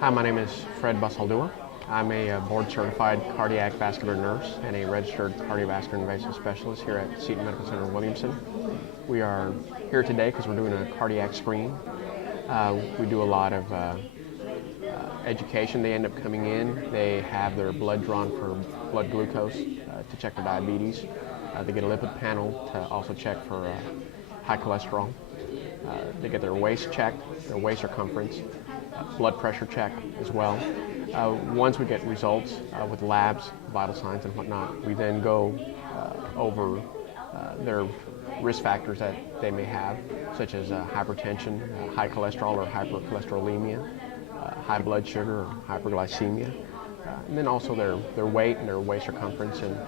Hi, my name is Fred Basaldua. I'm a board-certified cardiac vascular nurse and a registered cardiovascular invasive specialist here at Seton Medical Center in Williamson. We are here today because we're doing a cardiac screen. We do a lot of education. They end up coming in. They have their blood drawn for blood glucose to check for diabetes. They get a lipid panel to also check for high cholesterol. They get their waist checked, their waist circumference, blood pressure check as well. Once we get results with labs, vital signs and whatnot, we then go over their risk factors that they may have, such as hypertension, high cholesterol or hypercholesterolemia, high blood sugar or hyperglycemia, and then also their weight and their waist circumference. And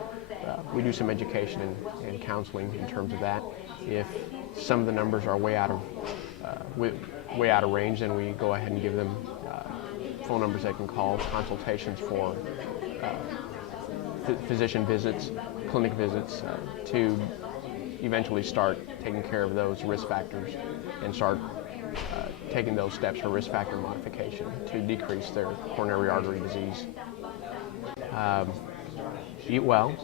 we do some education and counseling in terms of that. If some of the numbers are way out of range, then we go ahead and give them phone numbers they can call, consultations for physician visits, clinic visits, to eventually start taking care of those risk factors and start taking those steps for risk factor modification to decrease their coronary artery disease. Eat well,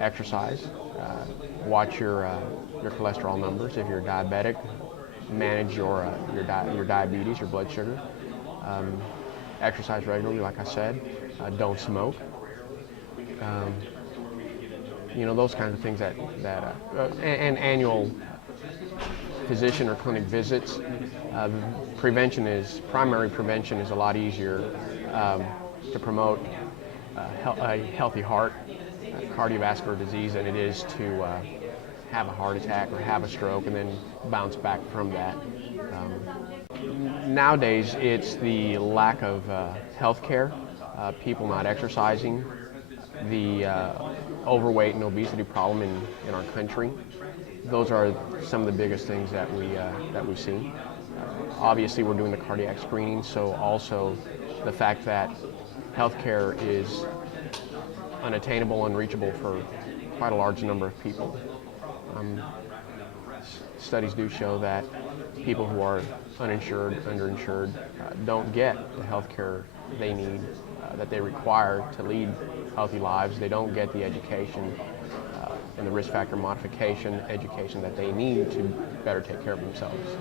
exercise, watch your cholesterol numbers. If you're diabetic, manage your diabetes, your blood sugar. Exercise regularly, like I said. Don't smoke. Those kinds of things and annual physician or clinic visits. Primary prevention is a lot easier to promote a healthy heart, cardiovascular disease, than it is to have a heart attack or have a stroke and then bounce back from that. Nowadays, it's the lack of health care, people not exercising, the overweight and obesity problem in our country. Those are some of the biggest things that we see. Obviously, we're doing the cardiac screening, so also the fact that health care is unattainable, unreachable for quite a large number of people. Studies do show that people who are uninsured, underinsured, don't get the health care they need, that they require to lead healthy lives. They don't get the education and the risk factor modification education that they need to better take care of themselves.